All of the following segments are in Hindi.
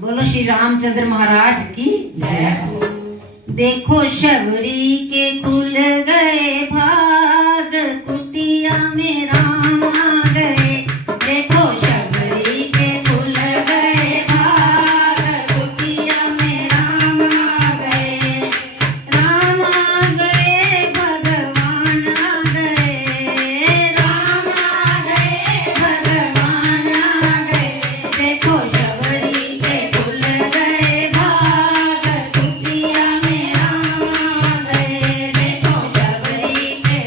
बोलो श्री रामचंद्र महाराज की जय। देखो शबरी के खुल गए भाग, कुटिया में राम आ गए। देखो शबरी के खुल गए भाग, कुटिया में राम आ गए। राम आ गए, भगवान आ गए। राम आ गए, भगवान आ गए। देखो शबरी के खुल गए भाग, कुटिया में राम आ गए। देखो शबरी के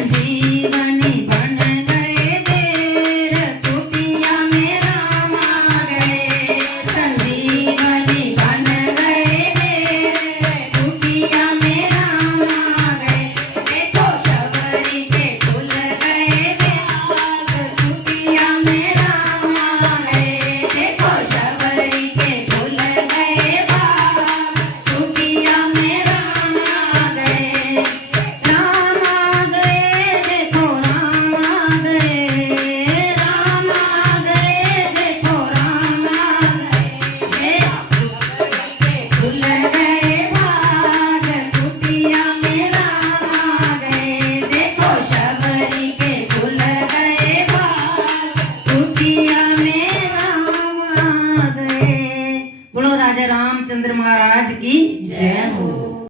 संजीवनी बन गए बेर कुटिया में राम आ गए संजीवनी बन गए बेर कुटिया में राम आ गए देखो शबरी के खुल गए बाग कुटिया में राम आ गए देखो शबरी के खुल गए बाग कुटिया में राम आ गए राम आ गए देखो राम आ गए राम आ गए देखो राम आ गए खुल गए बाग कुटिया में राम आ गए देखो शबरी के खुल गए बाग कुटिया में राम आ गए। बोलो राजा रामचंद्र महाराज की जय हो।